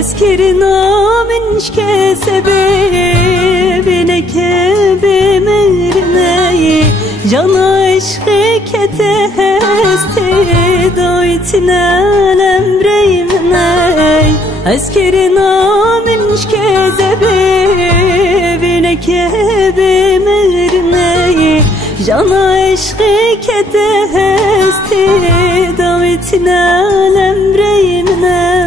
أذكر من sebebine kebimerney can aşkı ketesti doytine lemreymney أذكر من sebebine kebimerney can aşkı ketesti doytine lemreymney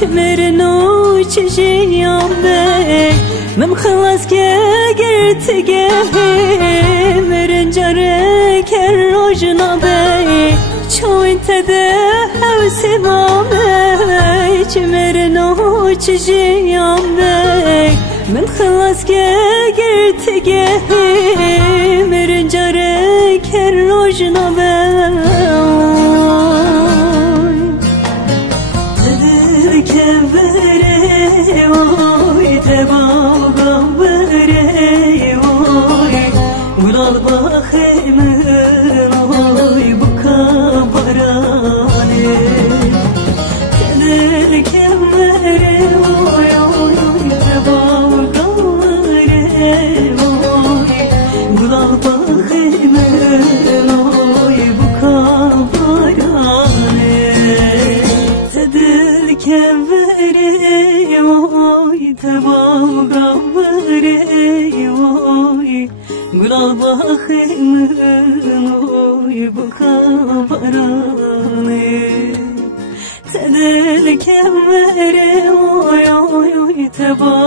چمرنو چجیام بی من خلاص که گرتگه مرنجاره که روشنا بی چون تده حوسی مامی چمرنو چجیام بی من خلاص که گرتگه مرنجاره که روشنا بی Tedel kemere oy oy oy teba